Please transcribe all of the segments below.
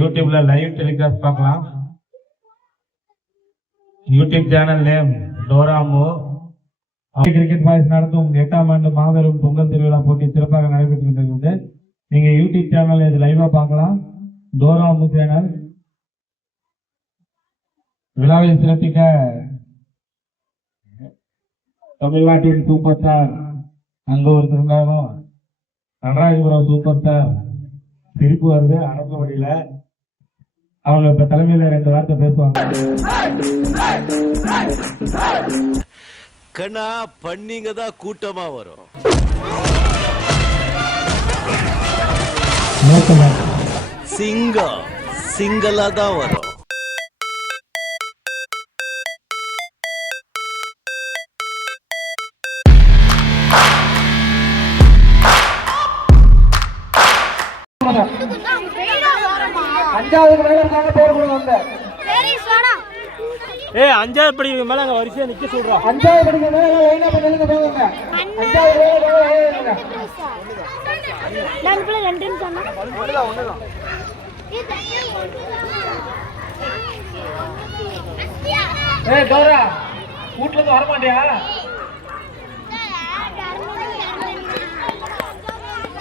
யூடியூப்ல live telecast பார்க்கலாம். YouTube channel name டோராமோ. கிரிக்கெட் பாய்ஸ் நடத்தும் 8ஆம் ஆண்டு மாபெரும் பொங்கல் திருவிழா போட்டி சிறப்பாக நடைபெற்று. நீங்க யூடியூப் சேனல் இது லைவா பார்க்கலாம். டோராமோ சேனல். விழாவை சிறப்பிக்க தமிழ்நாட்டின் சூப்பர் ஸ்டார் அங்க ஒருத்தருந்தாலும் நடராஜபுரம் சூப்பர் ஸ்டார் திருப்பு வருது அடக்க முடியல. அவங்க இப்ப தலைமையில 2 வார்த்தை பேசுவாங்க. கண்ணா பண்ணிங்க தான் கூட்டமா வரும். சிங்கம் சிங்களா தான் வரும். அஞ்சாவது படிக்கிற மேல அங்க வரிசையா நிக்க சொல்றோம். 5வது படிக்கிற மேல லைனா பண்ணிட்டு போங்க. 5வது நான் கூட 2 நிமிஷம் சொன்னா ஒண்ணுதான். கௌரா வீட்ல இருந்து வர மாட்டியா?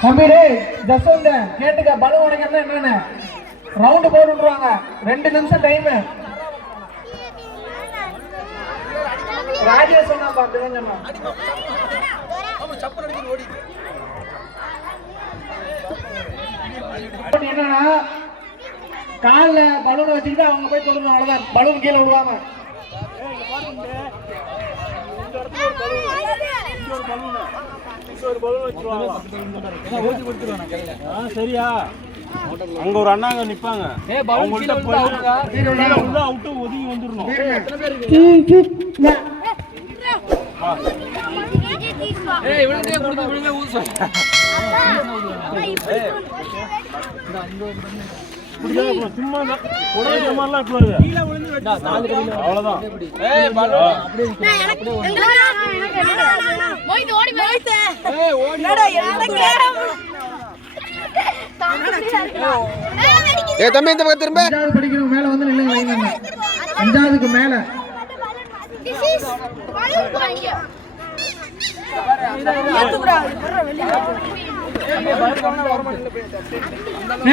தம்பி ஜஸ்வந்த கேட்டுக்க, பலு உடைக்கணும் என்னன்னு ரவுண்டு போட்டுருவாங்க. 2 நிமிஷம் டைம். ராஜேஷ் சொன்னா என்னன்னா கால பலூன் வச்சுக்கிட்டு அவங்க போய் தொடரணும். அவ்வளவுதான், பலூன் கீழே விடுவாங்க. சரியா? அங்க ஒரு அண்ணாங்க நிப்பாங்க. அவுட்டு ஒதுங்கி வந்துடணும். சும்மா அவ்வளவுதான். தம்பி இந்த பக்கம் திரும்ப. 5வது படிக்கிறவங்க மேல வந்து நில்லுங்க. 5வதுக்கு மேல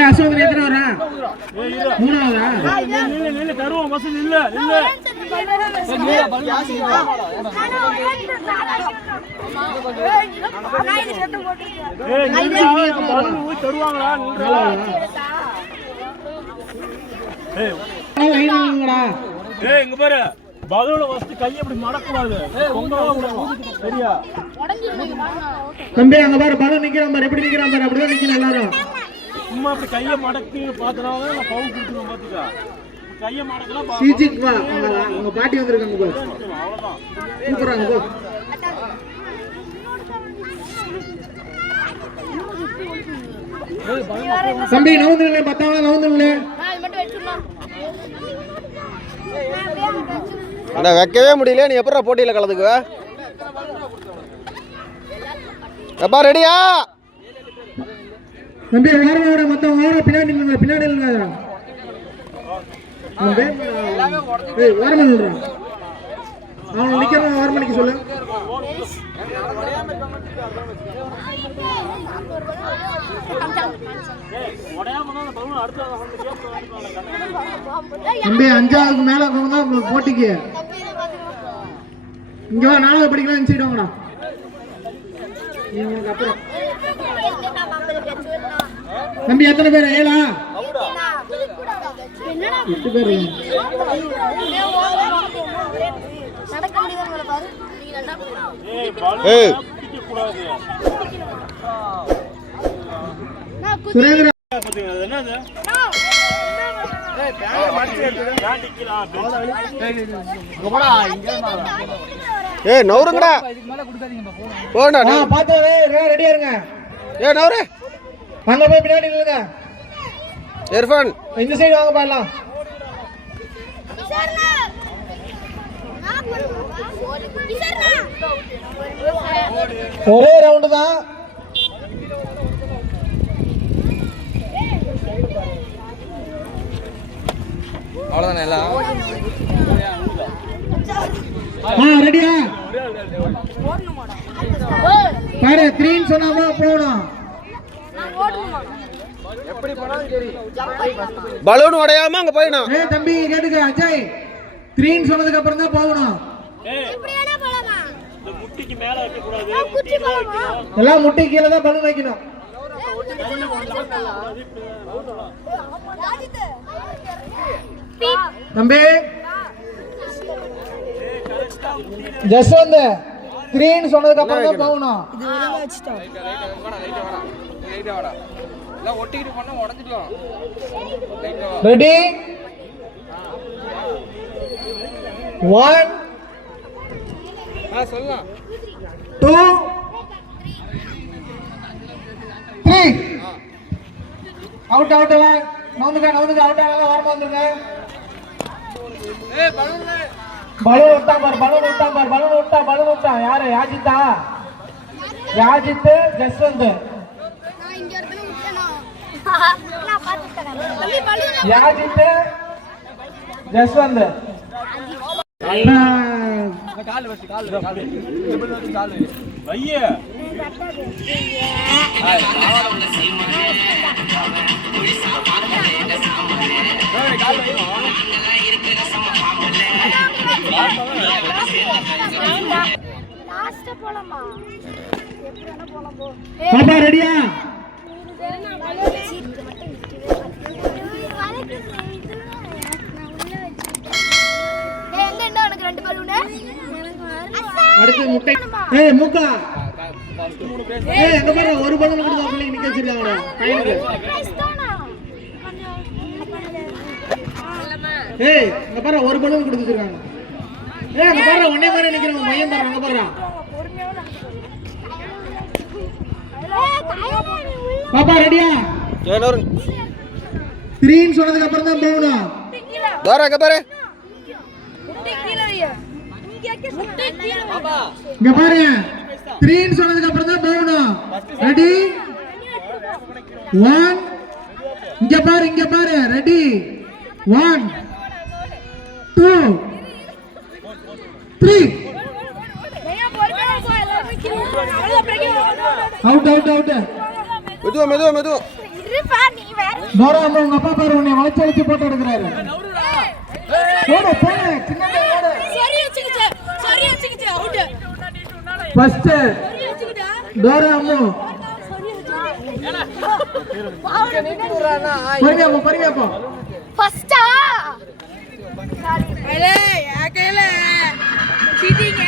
அசோகன் எத்தனை வரா? 3வதா? தருவோம் வசதி இல்ல இல்ல. இங்க பாரு, பலூன வச்சு கையை அப்படி மடக்கூடாது. சரியா தம்பி? அங்க பாரு பலூன் நிக்கிறான் பாரு, எப்படி நிக்கிறான் பாரு, அப்படிதான் நிக்கணும் எல்லாரும். சும்மா அப்படி கையை மடக்கி பாத்துறாங்க. நான் பவுல் கொடுத்துருவேன் பாத்துக்க. கையை மடக்கலாம். சிஜிக் வா, உங்க பாட்டி வந்திருக்காங்க பாரு. அவ்வளவுதான், கூப்பிடுறாங்க போ. தம்பி நவுந்துல 10வது நவுந்துல அண்ணா வைக்கவே முடியல. நீ எப்பறம் போட்டியில கலந்துக்குவ? எப்பா ரெடியா? தம்பி ஓரமா மொத்தம் ஓர பின்னாடி நில்லுங்க, பின்னாடி நில்லுங்க. ஓரமா நில்லுங்க. அவன் நிக்கிறவன் ஓரமா நிக்க சொல்லு. தம்பி 5வதுக்கு மேல இருக்கவங்க போட்டிக்கு இங்க வா. 4வது படிக்கலாம் சீடுவாங்கடா. அப்புறம் தம்பி எத்தனை பேர்? 7ஆ? 8 பேர். சுரேந்திர நவுருங்கடா. போடா பாத்து ரெடியா இருங்க. நவுரு அங்க போய் பின்னாடி நில்லுங்க. இர்ஃபான் இந்த சைடு வாங்க பாக்கலாம். ஒரே ரவுண்டு தான். அவ்வளோதானே எல்லாம் ரெடியா பாரு 3 சொன்னாமா போகணும். பலூன் உடையாம அங்க போயிடணும். ஏய் தம்பி கேட்டுக்க அஜய் 3 சொன்னதுக்கு அப்புறம் தான் போகணும். இந்த முட்டிக்கு மேல வைக்க கூடாது. எல்லாம் முட்டி கீழே தான் பலூன் வைக்கணும். தம்பி ஜஸ்வந்த் 3 சொன்னதுக்கு அப்புறம் தான் போகணும். ரெடி 1 சொல்லலாம் 2 3 அவுட் நவுந்துங்க அவுட் ஆகலாம் வரமா வந்துருங்க. பலூன் விட்டான் யாரு யாஜித் ஜஸ்வந்த் யாஜித் ஜஸ்வந்த் ஐயே பாப்பா ரெடியா அடுத்து முட்டை ஏய் மூக்கா ஏய் அங்க பாரு ஒரு பலூன் கொடுத்தா பிள்ளைங்க நிக்க வச்சிருக்காங்க கையில ஏய் அங்க பாரு ஒரு பலூன் கொடுத்து வச்சிருக்காங்க ஏய் அங்க பாரு ஒண்ணே மாதிரி நிக்கிறவங்க பையன் பாரு அங்க பாரு பாப்பா ரெடியா ஏ நவரு 3 சொன்னதுக்கு அப்புறம் தான் போகணும். தோரா அங்க பாரு இங்க பாரு 3 சொன்னதுக்கு அப்புறம் தான் போகணும். ரெடி 1 இங்க பாரு ரெடி 1 2 3 அவுட் மெதுவா டோரா அம்மா உங்க அப்பா பாரு உன்னை வளைச்சு போட்டு எடுக்கிறாரு. போடு சின்னதா போடு ஃபர்ஸ்ட் டோரா அம்மா பொறுமையா போ ஃபர்ஸ்டா அலே யாக்கையில சீட்டிங்க